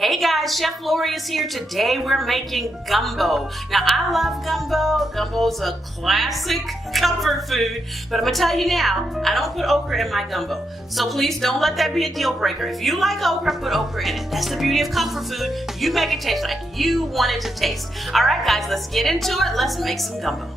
Hey guys, Chef Lorious here. Today we're making gumbo. Now I love gumbo. Gumbo's a classic comfort food, but I'm gonna tell you now, I don't put okra in my gumbo. So please don't let that be a deal breaker. If you like okra, put okra in it. That's the beauty of comfort food. You make it taste like you want it to taste. All right guys, let's get into it. Let's make some gumbo.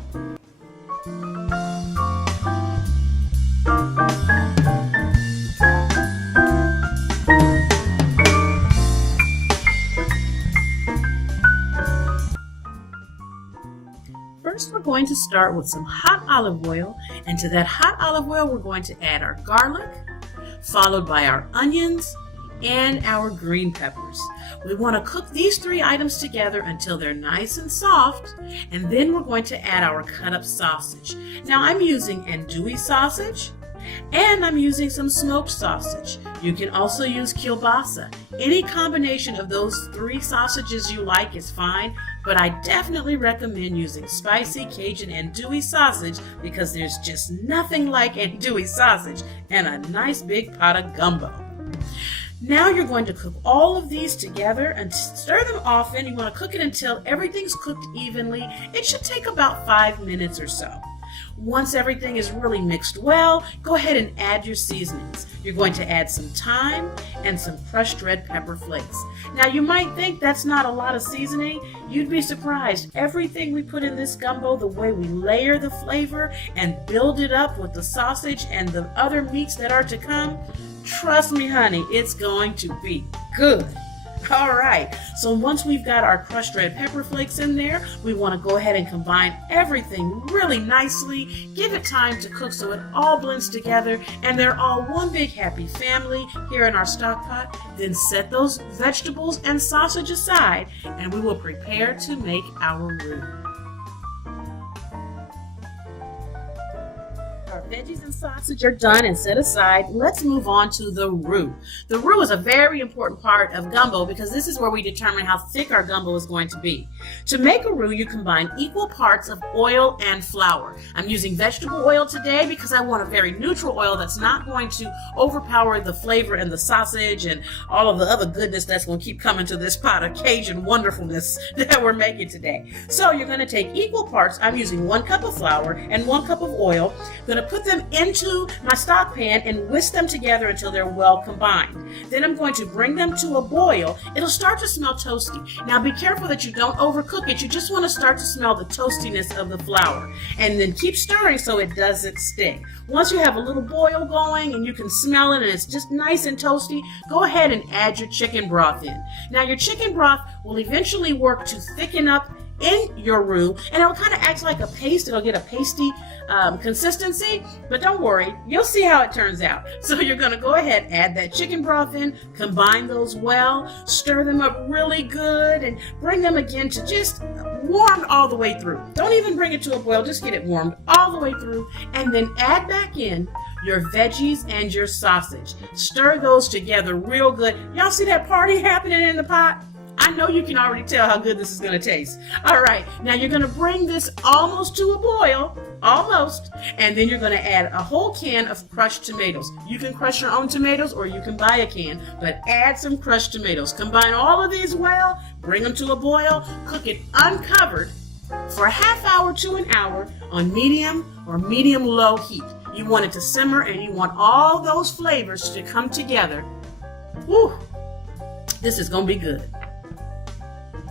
First, we're going to start with some hot olive oil, and to that hot olive oil, we're going to add our garlic, followed by our onions and our green peppers. We want to cook these three items together until they're nice and soft, and then we're going to add our cut up sausage. Now, I'm using andouille sausage, and I'm using some smoked sausage. You can also use kielbasa. Any combination of those three sausages you like is fine, but I definitely recommend using spicy Cajun andouille sausage because there's just nothing like andouille sausage and a nice big pot of gumbo. Now you're going to cook all of these together and stir them often. You want to cook it until everything's cooked evenly. It should take about 5 minutes or so. Once everything is really mixed well, go ahead and add your seasonings. You're going to add some thyme and some crushed red pepper flakes. Now you might think that's not a lot of seasoning. You'd be surprised. Everything we put in this gumbo, the way we layer the flavor and build it up with the sausage and the other meats that are to come, trust me honey, it's going to be good. All right, so once we've got our crushed red pepper flakes in there, we want to go ahead and combine everything really nicely. Give it time to cook so it all blends together and they're all one big happy family here in our stock pot. Then set those vegetables and sausage aside and we will prepare to make our roux. Our veggies and sausage are done and set aside. Let's move on to the roux. The roux is a very important part of gumbo because this is where we determine how thick our gumbo is going to be. To make a roux, you combine equal parts of oil and flour. I'm using vegetable oil today because I want a very neutral oil that's not going to overpower the flavor and the sausage and all of the other goodness that's going to keep coming to this pot of Cajun wonderfulness that we're making today. So you're going to take equal parts. I'm using 1 cup of flour and 1 cup of oil. I'm going to put them into my stock pan and whisk them together until they're well combined. Then I'm going to bring them to a boil. It'll start to smell toasty. Now be careful that you don't overcook it. You just want to start to smell the toastiness of the flour. And then keep stirring so it doesn't stick. Once you have a little boil going and you can smell it and it's just nice and toasty, go ahead and add your chicken broth in. Now your chicken broth will eventually work to thicken up in your roux and it'll kind of act like a paste. It'll get a pasty consistency, but don't worry, you'll see how it turns out. So you're going to go ahead, add that chicken broth in, combine those well, stir them up really good and bring them again to just warmed all the way through. Don't even bring it to a boil, just get it warmed all the way through and then add back in your veggies and your sausage. Stir those together real good. Y'all see that party happening in the pot? I know you can already tell how good this is going to taste. All right, now you're going to bring this almost to a boil, almost, and then you're going to add a whole can of crushed tomatoes. You can crush your own tomatoes or you can buy a can, but add some crushed tomatoes. Combine all of these well, bring them to a boil, cook it uncovered for a half hour to an hour on medium or medium-low heat. You want it to simmer and you want all those flavors to come together. Woo! This is going to be good.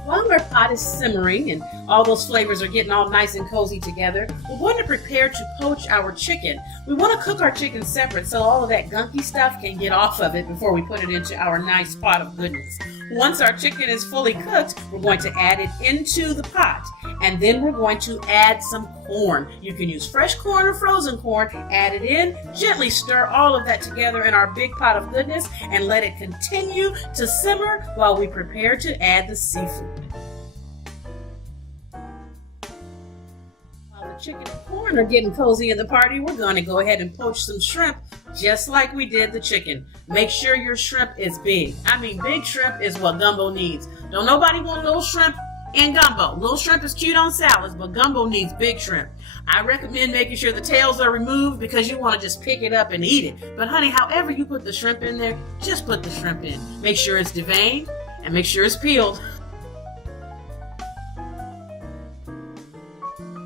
While our pot is simmering and all those flavors are getting all nice and cozy together, we're going to prepare to poach our chicken. We want to cook our chicken separate so all of that gunky stuff can get off of it before we put it into our nice pot of goodness. Once our chicken is fully cooked, we're going to add it into the pot. And then we're going to add some corn. You can use fresh corn or frozen corn. Add it in, gently stir all of that together in our big pot of goodness and let it continue to simmer while we prepare to add the seafood. While the chicken and corn are getting cozy in the party, we're going to go ahead and poach some shrimp just like we did the chicken. Make sure your shrimp is big. I mean, big shrimp is what gumbo needs. Don't nobody want little shrimp in gumbo. Little shrimp is cute on salads, but gumbo needs big shrimp. I recommend making sure the tails are removed because you want to just pick it up and eat it. But honey, however you put the shrimp in there, just put the shrimp in. Make sure it's deveined and make sure it's peeled.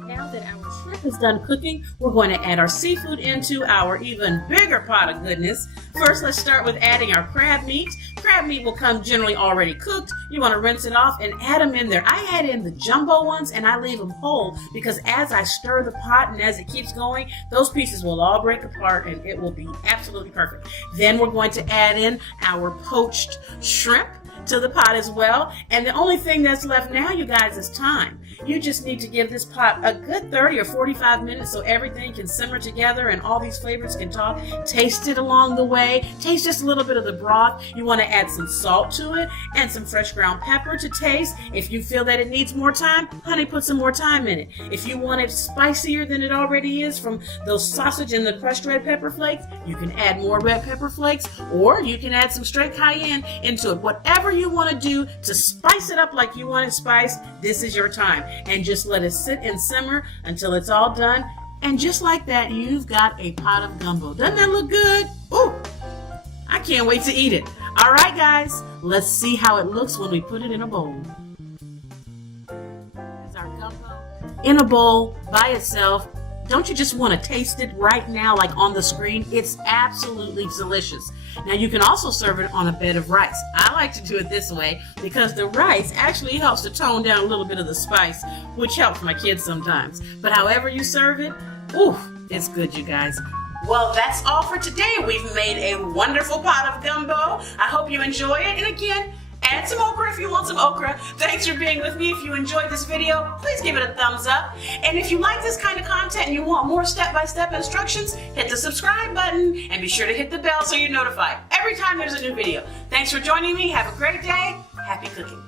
Now that our shrimp is done cooking, we're going to add our seafood into our even bigger pot of goodness. First, let's start with adding our crab meat. Crab meat will come generally already cooked. You want to rinse it off and add them in there. I add in the jumbo ones and I leave them whole because as I stir the pot and as it keeps going, those pieces will all break apart and it will be absolutely perfect. Then we're going to add in our poached shrimp to the pot as well. And the only thing that's left now, you guys, is time. You just need to give this pot a good 30 or 45 minutes so everything can simmer together and all these flavors can talk. Taste it along the way. Taste just a little bit of the broth. You want to add some salt to it and some fresh ground pepper to taste. If you feel that it needs more time, honey, put some more time in it. If you want it spicier than it already is from those sausage and the crushed red pepper flakes, you can add more red pepper flakes, or you can add some straight cayenne into it. Whatever you want to do to spice it up like you want it spiced, this is your time. And just let it sit and simmer until it's all done. And just like that, you've got a pot of gumbo. Doesn't that look good? Ooh, I can't wait to eat it. All right, guys, let's see how it looks when we put it in a bowl. There's our gumbo in a bowl by itself. Don't you just want to taste it right now, like on the screen? It's absolutely delicious. Now, you can also serve it on a bed of rice. I like to do it this way because the rice actually helps to tone down a little bit of the spice, which helps my kids sometimes. But however you serve it, ooh, it's good, you guys. Well, that's all for today. We've made a wonderful pot of gumbo. I hope you enjoy it. And again, add some okra if you want some okra. Thanks for being with me. If you enjoyed this video, please give it a thumbs up. And if you like this kind of content and you want more step-by-step instructions, hit the subscribe button and be sure to hit the bell so you're notified every time there's a new video. Thanks for joining me. Have a great day. Happy cooking.